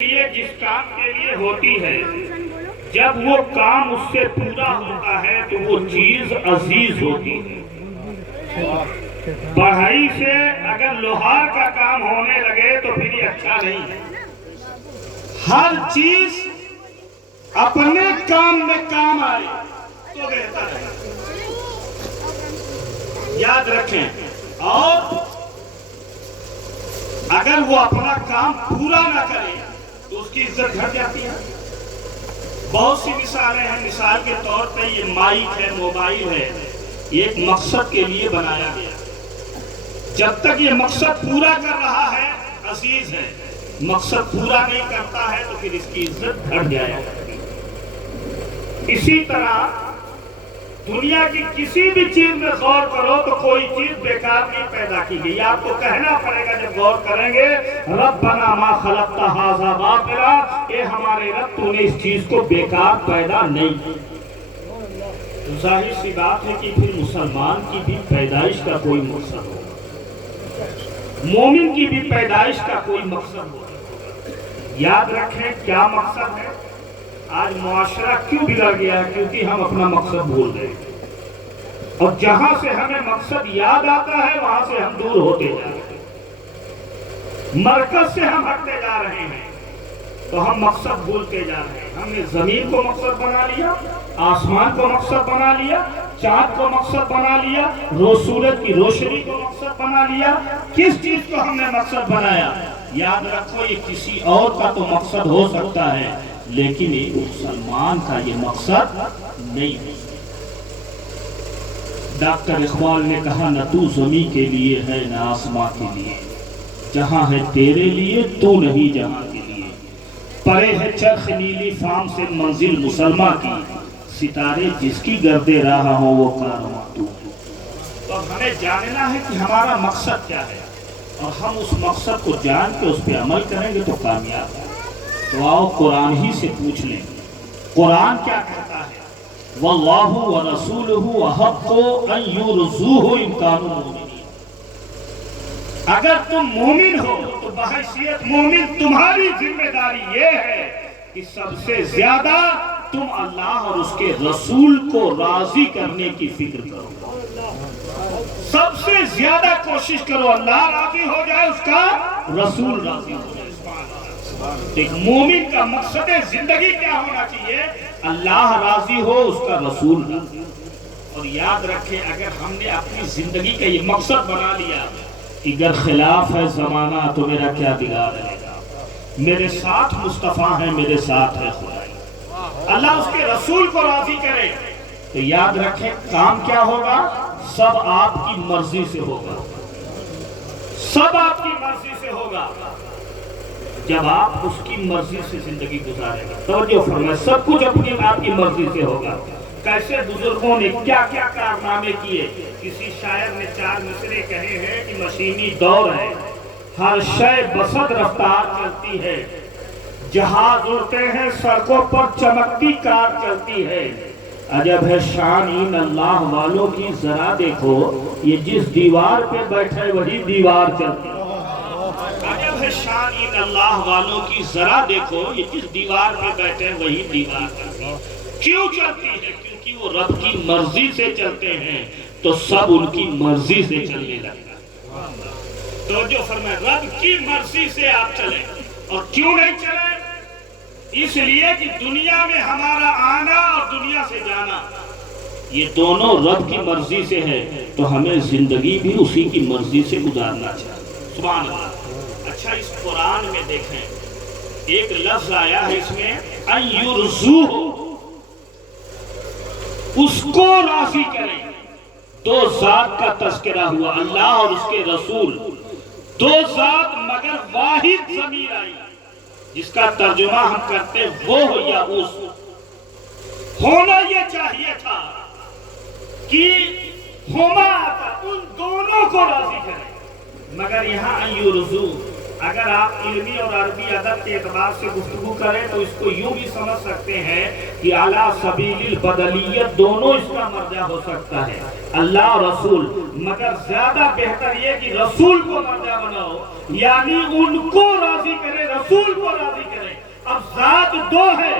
یہ جس کام کے لیے ہوتی ہے جب وہ کام اس سے پورا ہوتا ہے تو وہ چیز عزیز ہوتی ہے۔ بڑھائی سے اگر لوہار کا کام ہونے لگے تو پھر یہ اچھا نہیں ہے۔ ہر چیز اپنے کام میں کام آئے تو بہتر ہے، یاد رکھیں۔ اور اگر وہ اپنا کام پورا نہ کرے تو اس کی عزت گھٹ جاتی ہے۔ بہت سی مثالیں ہیں۔ مثال کے طور پہ یہ مائک ہے، موبائل ہے، یہ ایک مقصد کے لیے بنایا گیا۔ جب تک یہ مقصد پورا کر رہا ہے عزیز ہے، مقصد پورا نہیں کرتا ہے تو پھر اس کی عزت گھٹ جائے گی۔ اسی طرح دنیا کی کسی بھی چیز میں غور کرو تو کوئی چیز بیکار نہیں پیدا کی گئی۔ آپ کو کہنا پڑے گا جب غور کریں گے، ربنا ما خلقت ھذا باطلا، اے ہمارے رب تو نے اس چیز کو بیکار پیدا نہیں کیا۔ ظاہر سی بات ہے کہ پھر مسلمان کی بھی پیدائش کا کوئی مقصد ہوگا، مومن کی بھی پیدائش کا کوئی مقصد ہوگا۔ یاد رکھیں کیا مقصد ہے۔ آج معاشرہ کیوں بگڑ گیا ہے؟ کیونکہ ہم اپنا مقصد بھول گئے، اور جہاں سے ہمیں مقصد یاد آتا ہے وہاں سے ہم دور ہوتے جا رہے ہیں، مرکز سے ہم ہٹتے جا رہے ہیں، تو ہم مقصد بھولتے جا رہے ہیں۔ ہم نے زمین کو مقصد بنا لیا، آسمان کو مقصد بنا لیا، چاند کو مقصد بنا لیا، سورج کی روشنی کو مقصد بنا لیا۔ کس چیز کو ہم نے مقصد بنایا؟ یاد رکھو یہ کسی اور کا تو مقصد ہو سکتا ہے، لیکن ایک مسلمان کا یہ مقصد نہیں ہے۔ ڈاکٹر اقبال نے کہا، نہ تو زمین کے لیے ہے نہ آسمان کے لیے، جہاں ہے تیرے لیے تو نہیں جہاں کے لیے، پرے ہے چرخ نیلی فام سے منزل مسلمہ کی، ستارے جس کی گردے راہ ہو وہ کارواں تو۔ تو ہمیں جاننا ہے کہ ہمارا مقصد کیا ہے، اور ہم اس مقصد کو جان کے اس پہ عمل کریں گے تو کامیاب ہیں۔ تو آؤ قرآن ہی سے پوچھ لیں، قرآن کیا کہتا ہے؟ واللہ ورسولہ احق ان یرضوہ ان کانوا مؤمنین۔ اگر تم مومن ہو تو بحیثیت مومن تمہاری ذمہ داری یہ ہے کہ سب سے زیادہ تم اللہ اور اس کے رسول کو راضی کرنے کی فکر کرو، سب سے زیادہ کوشش کرو اللہ راضی ہو جائے، اس کا رسول راضی ہو جائے۔ ایک مومن کا مقصد زندگی کیا ہونا چاہیے؟ اللہ راضی ہو، اس کا رسول راضی ہو۔ اور یاد رکھیں اگر ہم نے اپنی زندگی کا یہ مقصد بنا لیا کہ اگر خلاف ہے زمانہ تو میرا کیا بگاڑ رہے گا، میرے ساتھ مصطفیٰ ہے، میرے ساتھ ہے خدائی، اللہ اس کے رسول کو راضی کرے، تو یاد رکھیں کام کیا ہوگا؟ سب آپ کی مرضی سے ہوگا، سب آپ کی مرضی سے ہوگا۔ جب آپ اس کی مرضی سے زندگی گزارے گا، توجہ فرمائیں، سب کچھ اپنی آپ کی مرضی سے ہوگا۔ کیسے بزرگوں نے کیا کیا کارنامے کیے۔ کسی شاعر نے 4 مصرے کہے ہیں کہ مشینی دور ہے، ہر شے بسد رفتار چلتی ہے، جہاز اڑتے ہیں سڑکوں پر چمکتی کار چلتی ہے، عجب ہے شان ان اللہ والوں کی ذرا دیکھو، یہ جس دیوار پہ بیٹھے وہی دیوار چلتی ہے۔ عجب ہے شان ان اللہ والوں کی ذرا دیکھو، یہ جس دیوار پہ بیٹھے وہی دیوار چلتی ہے۔ کیوں چلتی ہے؟ کیونکہ وہ رب کی مرضی سے چلتے ہیں تو سب ان کی مرضی سے چلنے لگتا ہے۔ تو جو فرمائے رب کی مرضی سے آپ چلیں، اور کیوں نہیں چلیں؟ اس لیے کہ دنیا میں ہمارا آنا اور دنیا سے جانا یہ دونوں رب کی مرضی سے ہے، تو ہمیں زندگی بھی اسی کی مرضی سے گزارنا چاہیے۔ سبحان اللہ۔ اچھا اس قرآن میں دیکھیں ایک لفظ آیا ہے اس میں، ان یرضوہ، اس کو راضی کریں۔ دو ذات کا تذکرہ ہوا، اللہ اور اس کے رسول، دو ذات مگر واحد ضمیر آئی، جس کا ترجمہ ہم کرتے وہ یا اس۔ ہونا یہ چاہیے تھا کہ ہما آتا ان دونوں کو راضی کریں، مگر یہاں ان یرضوہ، اگر آپ علمی اور عربی ادب کے اعتبار سے گفتگو کریں تو اس کو یوں بھی سمجھ سکتے ہیں کہ اعلیٰ سبیل البدلیت دونوں اس کا مرجع ہو سکتا ہے، اللہ اور رسول، مگر زیادہ بہتر یہ کہ رسول کو مرجع بناؤ، یعنی ان کو راضی کرے، رسول کو راضی کرے۔ دو ہے،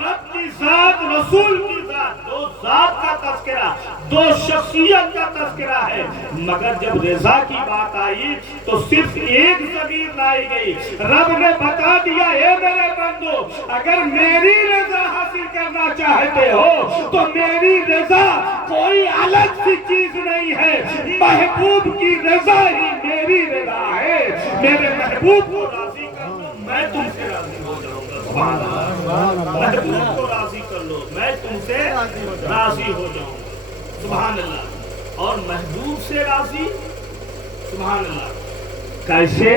رب کی ذات، رسول کی ذات، دو ذات کا تذکرہ، دو شخصیت کا تذکرہ ہے، مگر جب رضا کی بات آئی تو صرف ایک ضمیر لائی گئی۔ رب نے بتا دیا اے میرے بندو، اگر میری رضا حاصل کرنا چاہتے ہو تو میری رضا کوئی الگ سی چیز نہیں ہے، محبوب کی رضا ہی میری رضا ہے۔ میرے محبوب کو راضی کر لو، میں تم سے راضی ہو جاؤں گا۔ سبحان اللہ، محبوب کو راضی کر لو، میں تم سے راضی ہو جاؤں گا۔ سبحان اللہ، اور محبوب سے راضی، سبحان اللہ، کیسے؟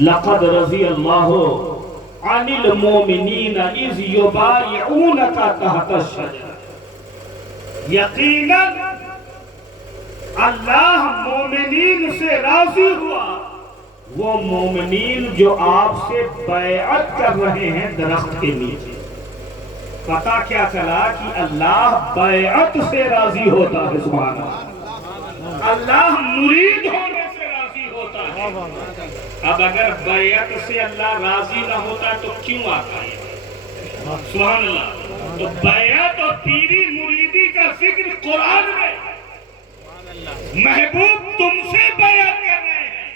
لقد رضی اللہ عن المؤمنین اذ یبایعونک تحت الشجرۃ، یقیناً اللہ مومنین سے راضی ہوا، وہ مومنین جو آپ سے بیعت کر رہے ہیں درخت کے نیچے۔ پتہ کیا چلا کہ اللہ بیعت سے راضی ہوتا ہے، سبحان اللہ، اللہ مرید ہونے سے راضی ہوتا ہے۔ اب اگر بیعت سے اللہ راضی نہ ہوتا تو کیوں آتا ہے؟ سبحان اللہ، تو بیعت اور پیری مریدی کا ذکر قرآن میں، محبوب تم سے بیعت کر رہے ہیں۔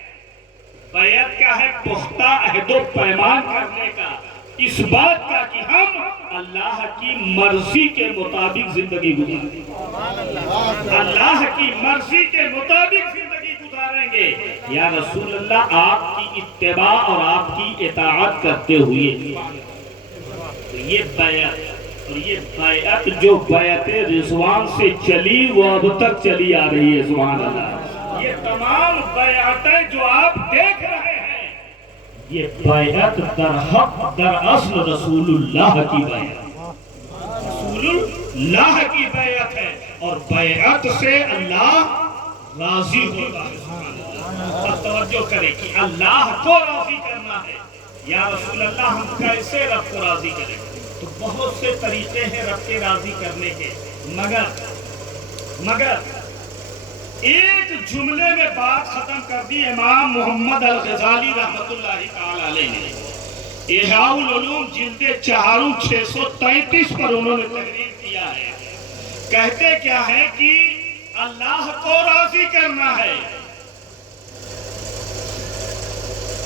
بیعت کیا ہے؟ پختہ عہد و پیمان کرنے کا، اس بات کا کہ ہم اللہ کی مرضی کے مطابق زندگی گزاریں، اللہ کی مرضی کے مطابق زندگی گزاریں گے۔ یا رسول اللہ، آپ کی اتباع اور آپ کی اطاعت کرتے ہوئے یہ بیعت، اور یہ بیعت جو بیعت رضوان سے چلی وہ اب تک چلی آ رہی ہے، سبحان اللہ۔ یہ تمام بیعتیں جو آپ دیکھ رہے ہیں، یہ بیعت در حق در اصل رسول اللہ کی بیعت، رسول اللہ کی بیعت ہے، اور بیعت سے اللہ راضی ہوتا ہے، سبحان اللہ۔ اور توجہ کریں کہ اللہ کو راضی کرنا ہے، یا رسول اللہ ہم کیسے رب کو راضی کریں؟ تو بہت سے طریقے ہیں رب کے راضی کرنے کے، مگر ایک جملے میں بات ختم کر دی امام محمد الغزالی رحمت اللہ تعالی علیہ نے۔ احیاء العلوم جلد 4 633 پر انہوں نے تحریر کیا ہے۔ کہتے کیا ہے کہ اللہ کو راضی کرنا ہے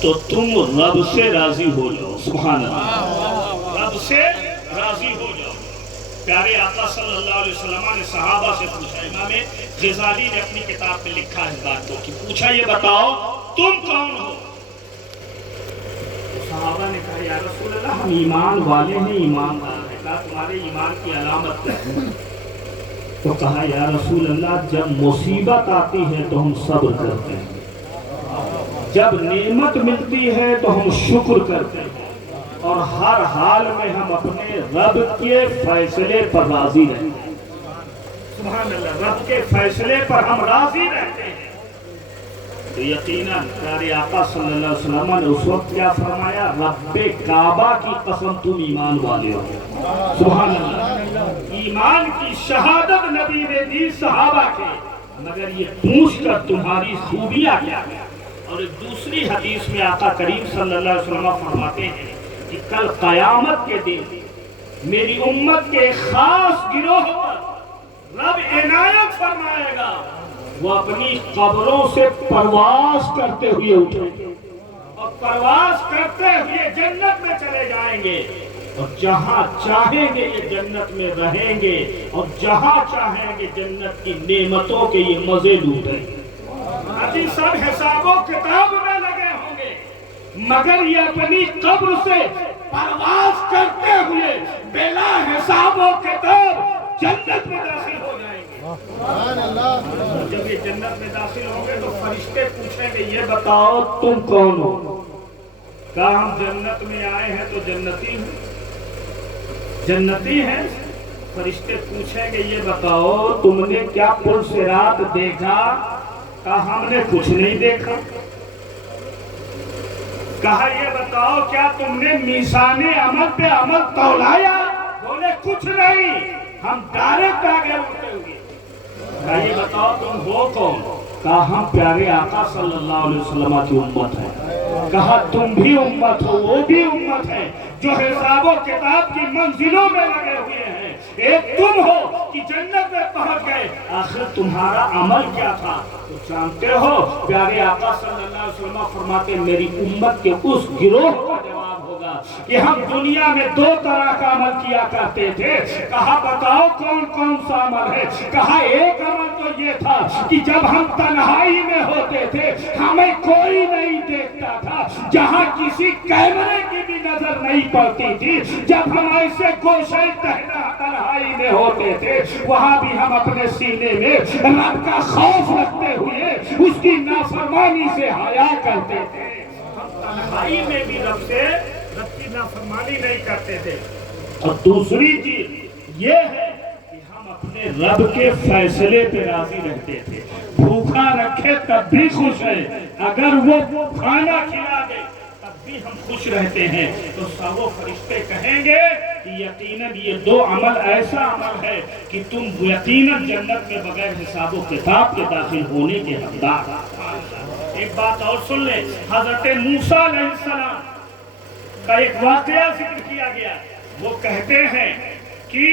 تو تم رب سے راضی ہو جاؤ، سبحان اللہ، رب سے راضی ہو جاؤ۔ پیارے آقا صلی اللہ علیہ وسلم نے صحابہ سے پوچھا، امام غزالی نے اپنی کتاب میں لکھا اس بات کو کہ پوچھا یہ بتاؤ تم کون ہو؟ صحابہ نے کہا یا رسول اللہ ہم ایمان والے ہیں، ایماندار ہیں۔ کہا تمہارے ایمان کی علامت کیا ہے؟ تو کہا یا رسول اللہ جب مصیبت آتی ہے تو ہم صبر کرتے ہیں، جب نعمت ملتی ہے تو ہم شکر کرتے ہیں، اور ہر حال میں ہم اپنے رب کے فیصلے پر راضی رہتے ہیں۔ سبحان اللہ، رب کے فیصلے پر ہم راضی رہتے ہیں۔ تو یقیناً پیارے آقا صلی اللہ علیہ وسلم نے اس وقت کیا فرمایا؟ رب کعبہ کی قسم تم ایمان والے ہو۔ سبحان اللہ، ایمان کی شہادت نبی نے دی صحابہ کے، مگر یہ پوچھ کر تمہاری خوبیاں کیا ہے؟ اور ایک دوسری حدیث میں آقا کریم صلی اللہ علیہ وسلم فرماتے ہیں کہ کل قیامت کے دن میری امت کے خاص گروہ پر رب عنایت فرمائے گا، وہ اپنی قبروں سے پرواز کرتے ہوئے اٹھیں گے اور پرواز کرتے ہوئے جنت میں چلے جائیں گے، اور جہاں چاہیں گے یہ جنت میں رہیں گے، اور جہاں چاہیں گے جنت کی نعمتوں کے یہ مزے لوٹیں گے۔ ابھی سب حساب و کتاب میں لگے ہوں گے، مگر یہ اپنی قبر سے پرواز کرتے ہوئے بلا حساب و کتاب جنت میں داخل ہو جائیں گے۔ جب یہ جنت میں داخل ہوں گے تو فرشتے پوچھیں گے یہ بتاؤ تم کون ہو؟ کہا ہم جنت میں آئے ہیں تو جنتی ہیں، جنتی ہیں۔ فرشتے پوچھیں گے یہ بتاؤ تم نے کیا پل صراط دیکھا؟ کہا ہم نے کچھ نہیں دیکھا۔ کہا یہ بتاؤ کیا تم نے میزان عمل پہ عمل تولایا؟ بولے کچھ نہیں، ہم ڈائریکٹ آگے اٹھتے ہوئے۔ کہا یہ بتاؤ تم ہو کون؟ کہا ہم پیارے آقا صلی اللہ علیہ وسلم کی امت ہیں۔ کہا تم بھی امت ہو، وہ بھی امت ہے جو حساب و کتاب کی منزلوں میں لگے ہوئے ہیں۔ ایک تم ہو کہ جنت میں پہنچ گئے، آخر تمہارا عمل کیا تھا؟ تو جانتے ہو پیارے آقا صلی اللہ علیہ وسلم فرماتے میری امت کے اس گروہ کا جواب ہوگا کہ ہم دنیا میں دو طرح کا عمل کیا کرتے تھے۔ کہا بتاؤ کون کون سا عمل ہے؟ کہا ایک عمل تو یہ تھا کہ جب ہم تنہائی میں ہوتے تھے ہمیں کوئی نہیں دیکھتا تھا، جہاں کسی کیمرے کی بھی نظر نہیں پڑتی تھی، جب ہم ایسے گوشے تنہائی میں ہوتے تھے وہاں بھی ہم اپنے سینے میں رب کا خوف رکھتے ہوئے اس کی نافرمانی سے حیا کرتے تھے۔ ہم تنہائی میں بھی رب کی نافرمانی نہیں کرتے تھے۔ اور دوسری چیز یہ ہے کہ ہم اپنے رب کے فیصلے پہ راضی رہتے تھے، بھوکا رکھے تب بھی خوش ہے، اگر وہ کھانا کھلا دے تب بھی ہم خوش رہتے ہیں۔ تو سب وہ فرشتے کہیں گے کہ یقیناً یہ دو عمل ایسا عمل ہے کہ تم یقیناً جنت میں بغیر حساب و کتاب کے داخل ہونے کے حقدار۔ ایک بات اور سن لیں، حضرت موسیٰ علیہ السلام کا ایک واقعہ ذکر کیا گیا۔ وہ کہتے ہیں کہ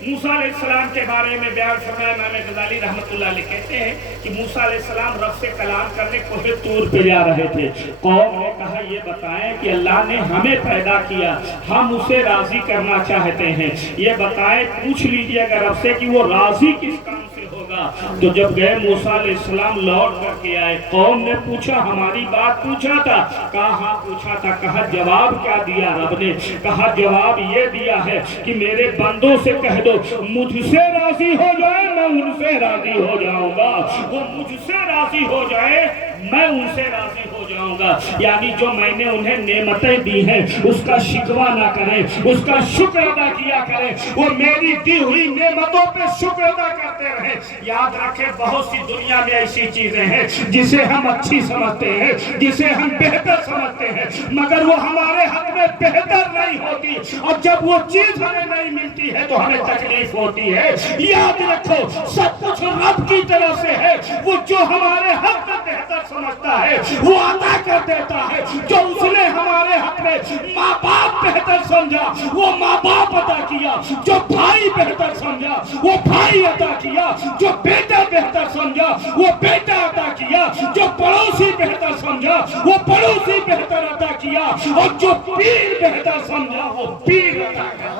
موسیٰ علیہ السلام کے بارے میں بیان فرمایا، امام غزالی رحمۃ اللہ علیہ کہتے ہیں کہ موسیٰ علیہ السلام رب سے کلام کرنے کوہ طور پہ جا رہے تھے۔ قوم نے کہا یہ بتائیں کہ اللہ نے ہمیں پیدا کیا، ہم اسے راضی کرنا چاہتے ہیں، یہ بتائیں پوچھ لیجئے اگر رب سے کہ وہ راضی کس کام سے ہوگا۔ تو جب گئے موسیٰ علیہ السلام لوٹ کر کے آئے، قوم نے پوچھا ہماری بات پوچھا تھا؟ کہا ہاں پوچھا تھا۔ کہا جواب کیا دیا رب نے؟ کہا جواب یہ دیا ہے کہ میرے بندوں سے کہہ دو مجھ سے راضی ہو جائے میں ان سے راضی ہو جاؤں گا، وہ مجھ سے راضی ہو جائے میں ان سے راضی ہو جاؤں گا۔ یعنی جو میں نے انہیں نعمتیں دی ہیں اس کا شکوہ نہ کریں، اس کا شکر ادا کیا کریں، وہ میری دی ہوئی نعمتوں پہ شکر ادا کرتے رہیں۔ یاد رکھیں بہت سی دنیا میں ایسی چیزیں ہیں جسے ہم اچھی سمجھتے ہیں، جسے ہم بہتر سمجھتے ہیں، مگر وہ ہمارے حق میں بہتر نہیں ہوتی، اور جب وہ چیز ہمیں نہیں ملتی ہے تو ہمیں تکلیف ہوتی ہے۔ یاد رکھو سب کچھ رب کی طرف سے ہے، وہ جو ہمارے حق میں بہتر سمجھتا ہے وہ عطا کر دیتا ہے، جو اس نے ہمارے حق میں ماں باپ بہتر سمجھا وہ ماں باپ عطا کیا، جو بھائی بہتر سمجھا وہ بھائی عطا کیا، جو بیٹا بہتر سمجھا وہ بیٹا عطا کیا، جو پڑوسی بہتر سمجھا وہ پڑوسی بہتر عطا کیا، اور جو پیر بہتر سمجھا وہ پیر عطا کیا۔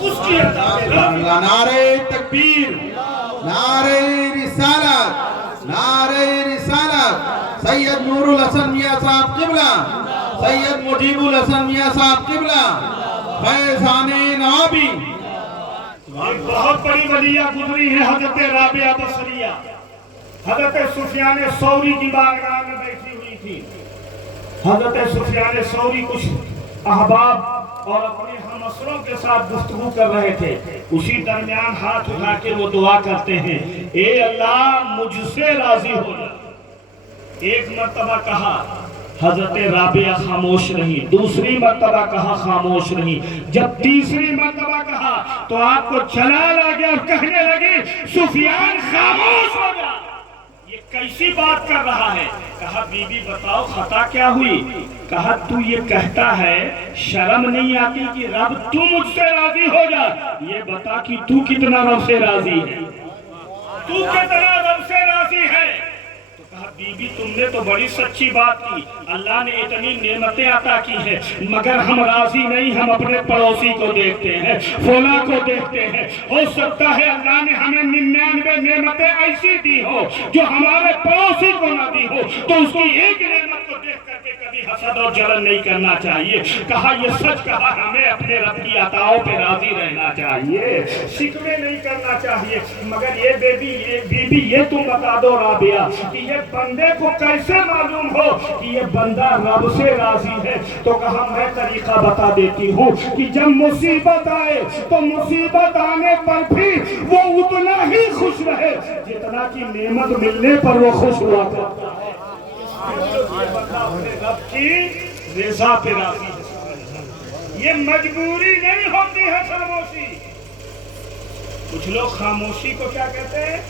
اس کی عطا نعرہ تکبیر، نعرہ رسالت، نعرہ رسالت، سید نور الحسن میاں صاحب قبلہ، سید مجیب الحسن میاں صاحب قبلہ، فیضان نوابی۔ ایک بہت بڑی ولیہ گزری ہے حضرت رابعہ بصریہ، حضرت سفیان ثوری کی بارگاہ میں بیٹھی ہوئی تھی۔ حضرت سفیان ثوری کچھ احباب اور اپنے ہمسروں کے ساتھ گفتگو کر رہے تھے، اسی درمیان ہاتھ اٹھا کے وہ دعا کرتے ہیں اے اللہ مجھ سے راضی ہو جا۔ ایک مرتبہ کہا حضرت رابعہ خاموش رہی، دوسری مرتبہ کہا خاموش رہی، جب تیسری مرتبہ کہا تو آپ کو جلال آ گیا اور کہنے لگی سفیان خاموش ہو جا، یہ کیسی بات کر رہا ہے؟ کہا بی بی بتاؤ خطا کیا ہوئی؟ کہا تو یہ کہتا ہے شرم نہیں آتی کہ رب تو مجھ سے راضی ہو جا، یہ بتا کہ تو کتنا رب سے راضی ہے، تو کتنا رب سے راضی ہے؟ تو کہا بی بی تم نے تو بڑی سچی بات کی، اللہ نے اتنی نعمتیں عطا کی ہیں مگر ہم راضی نہیں، ہم اپنے پڑوسی کو دیکھتے ہیں، فلاں کو دیکھتے ہیں، ہو سکتا ہے اللہ نے ہمیں 99 نعمتیں ایسی دی ہو جو ہمارے پڑوسی کو نہ دی ہو، تو اس کی ایک نعمت کو دیکھ کر کے کبھی حسد اور جلن نہیں کرنا چاہیے۔ کہا یہ سچ کہا، ہمیں اپنے رب کی عطاؤں پہ راضی رہنا چاہیے، شکوے نہیں کرنا چاہیے۔ مگر یہ بی بی یہ تم بتا دو رابعہ کہ یہ بندے کو کیسے معلوم ہو کہ یہ بندہ رب سے راضی ہے؟ تو کہا میں طریقہ بتا دیتی ہوں کہ جب مصیبت آئے تو مصیبت آنے پر بھی وہ اتنا ہی خوش رہے جتنا کہ نعمت ملنے پر وہ خوش ہوا کرتا ہے۔ یہ بندہ اپنے رب کی رضا پہ راضی ہے، یہ مجبوری نہیں ہوتی ہے خاموشی۔ کچھ لوگ خاموشی کو کیا کہتے ہیں؟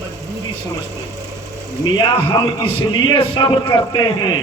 مجبوری سمجھتے ہیں۔ میاں ہم اس لیے صبر کرتے ہیں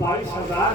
22,000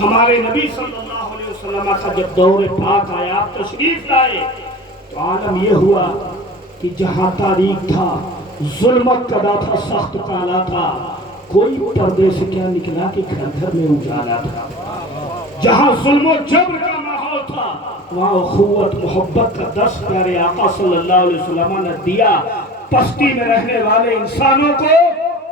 ہمارے نبی صلی اللہ علیہ وسلم کا جب دور پاک آیا، آپ تشریف لائے، تو عالم یہ ہوا کہ جہاں تاریخ تھا، ظلمت کدا تھا، سخت کالا تھا، کوئی پردے سے کیا نکلا کہ گھر گھر میں اجالا تھا۔ جہاں ظلم و جبر کا ماحول تھا، وہاں اخوت محبت کا درس پیارے آقا صلی اللہ علیہ وسلم نے دیا۔ پستی میں رہنے والے انسانوں کو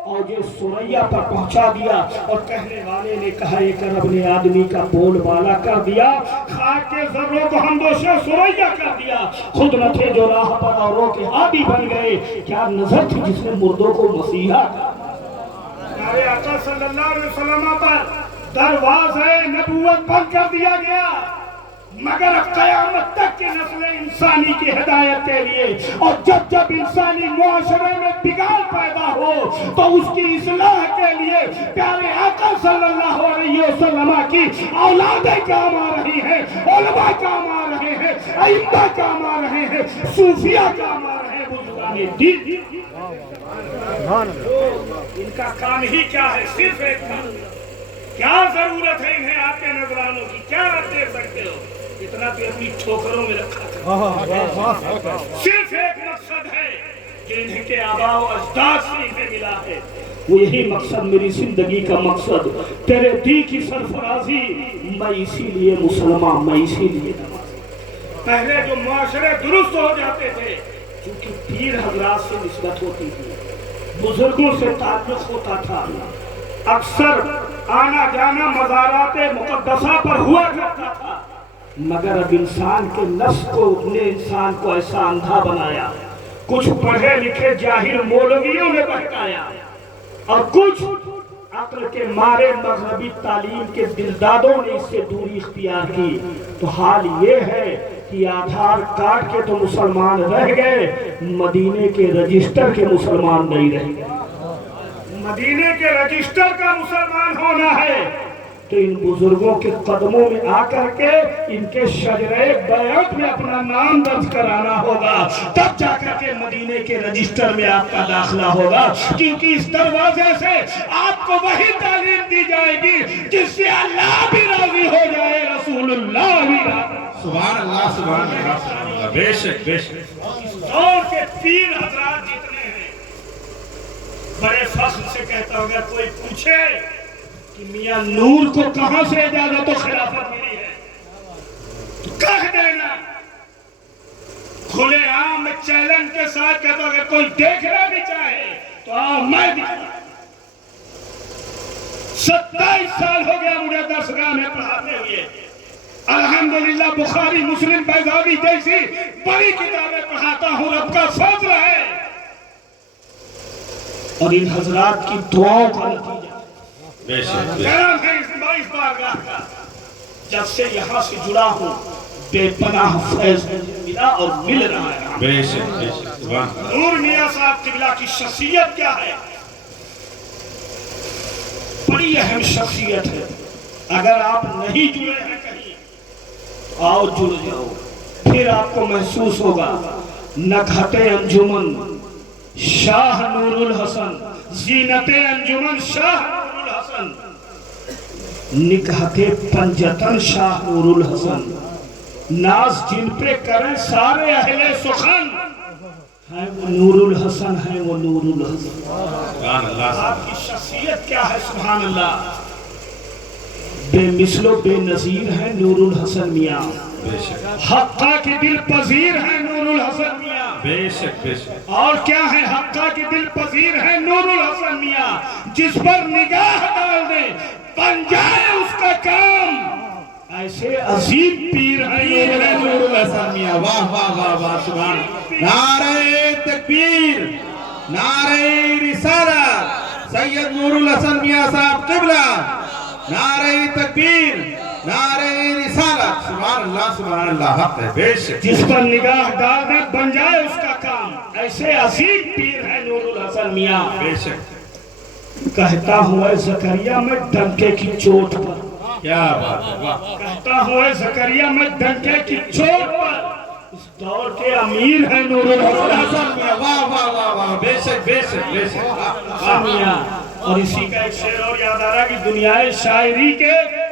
اوج ثریا پر پہنچا دیا، اور کہنے والے نے کہا ایک عرب نے آدمی کا بول بالا کر دیا، خاک کے ذروں کو ہمدوش ثریا کر دیا، خود نہ تھے جو راہ پر اوروں کے ہادی بن گئے، کیا نظر تھی جس نے مردوں کو مسیحا کہا۔ پیارے آقا صلی اللہ علیہ وسلم پر دروازہ نبوت بند کر دیا گیا، مگر قیامت تک کی نسل انسانی کی ہدایت کے لیے، اور جب جب انسانی معاشرے میں بگاڑ پیدا ہو تو اس کی اصلاح کے لیے پیارے آقا صلی اللہ علیہ وسلم کی اولادیں کام آ رہی ہیں، علماء کام آ رہے ہیں، ائمہ کام آ رہے ہیں، صوفیاء کام آ رہے ہیں، بزرگان دین۔ ان کا کام ہی کیا ہے؟ صرف ایک کام۔ کیا ضرورت ہے انہیں آپ کے نذرانوں کی؟ کیا آپ دے سکتے ہو؟ اتنا تو اپنی ٹھوکروں میں رکھا تھا۔ صرف ایک مقصد ہے کہ انہیں کے آباء و اجداد سے انہیں ملا ہے، وہ یہی مقصد میری زندگی کا مقصد، تیرے دین کی سرفرازی، میں اسی لیے مسلمان، میں اسی لیے نمازی۔ پہلے جو معاشرے درست ہو جاتے تھے، کیونکہ پیر حضرات سے نسبت ہوتی تھی، بزرگوں سے تعلق ہوتا تھا، اکثر آنا جانا مزارات مقدسہ پر ہوا کرتا تھا، مگر اب انسان کے نفس کو، اپنے انسان کو ایسا اندھا بنایا، کچھ پڑھے لکھے جاہل مولویوں نے بہکایا، اور کچھ عقل کے مارے مذہبی تعلیم کے دلدادوں نے اس سے دوری اختیار کی۔ تو حال یہ ہے کہ آدھار کارڈ کے تو مسلمان رہ گئے، مدینے کے رجسٹر کے مسلمان نہیں رہ گئے۔ مدینے کے رجسٹر کا مسلمان ہونا ہے تو ان بزرگوں کے قدموں میں آ کر کے ان کے شجرے بیعت میں اپنا نام درج کرانا ہوگا، تب جا کر کے مدینے کے رجسٹر میں آپ کا داخلہ ہوگا، کیونکہ اس دروازے سے آپ کو وہی تعلیم دی جائے گی جس سے اللہ بھی راضی ہو جائے، رسول اللہ بھی راضی۔ سبحان اللہ، سبحان اللہ، سبحان اللہ، بے شک بے شک۔ اس دور کے پیر حضرات جتنے ہیں، بڑے فخر سے کہتا ہوں، اگر کوئی پوچھے کہ میاں نور کو کہاں سے اجازت و خلافت ملی ہے تو کہہ دینا، کھلے عام میں چیلنج کے ساتھ کہتا ہوں، اگر کوئی دیکھنا بھی چاہے تو آؤ میں دکھاؤں۔ 27 سال ہو گیا مجھے درسگاہ میں پڑھاتے ہوئے، الحمدللہ بخاری مسلم بیضاوی جیسی بڑی کتابیں پڑھاتا ہوں، رب کا فضل ہے، اور ان حضرات کی دعاؤں کا نتیجہ کرم ہے اس بارگاہ کا۔ جب سے یہاں سے جڑا ہوں بے پناہ فیض ملا اور مل رہا ہے۔ بے شک بے شک، سبحان اللہ۔ نور میاں صاحب قبلہ کی شخصیت کیا ہے؟ بڑی اہم شخصیت ہے، اگر آپ نہیں جڑے ہیں کہیں تو آؤ جڑ جاؤ، پھر آپ کو محسوس ہوگا۔ نکہت انجمن شاہ نور الحسن، زینت انجمن شاہ نور الحسن، نکہت پنجتن شاہ نور الحسن، ناز جن پہ کریں سارے اہل سخن، ہے وہ نور الحسن، ہے وہ نور الحسن۔ سبحان اللہ۔ آپ کی شخصیت کیا ہے؟ سبحان اللہ، بے مثل و بے نظیر ہے نور الحسن میاں، حقہ کی دل پذیر ہے نور الحسن میاں، بے شک بے شک۔ اور کیا ہے؟ حقہ کی دل پذیر ہے نور الحسن میاں، جس پر نگاہ ڈال دے بن جائے اس کا کام، ایسے عظیم پیر ہیں نور الحسن میاں۔ واہ واہ واہ واہ، سبحان اللہ۔ نعرہ تکبیر، نعرہ رسالت، سید نور الحسن میاں صاحب قبلہ، نعرہ تکبیر، نعرہ رسالت، سبحان اللہ سبحان اللہ، حق ہے، بے شک۔ جس پر نگاہ ڈال دے بن جائے اس کا کام، ایسے عظیم پیر ہے نور الحسن میاں، بے شک۔ کہتا ہوں اے زکریا میں ڈنکے کی چوٹ پر، کیا بات ہے، واہ۔ کہتا ہوں اے زکریا میں ڈنکے کی چوٹ پر، اس دور کے امیر ہیں نور الحسن میاں، واہ واہ واہ واہ، بے شک بے شک بے شک، واہ میاں۔ اور اسی کا ایک شعر اور یاد آ رہا کہ دنیائے شاعری کے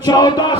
14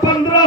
15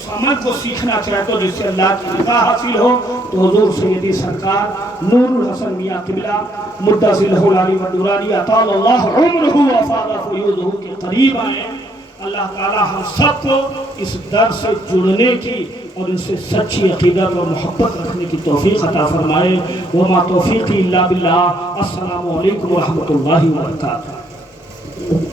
اس عمل کو سیکھنا چاہتے ہو جس سے اللہ کی رضا حاصل ہو، تو حضور سیدی سرکار نور الحسن میاں قبلہ مدثر العلی ودورانی اطال اللہ عمرہ وفاض فیوضہ کے قریب آئے۔ اللہ تعالیٰ ہم سب کو اس در سے جڑنے کی اور ان سے سچی عقیدت اور محبت رکھنے کی توفیق عطا فرمائے۔ وما توفیقی الا باللہ۔ السلام علیکم ورحمۃ اللہ وبرکاتہ۔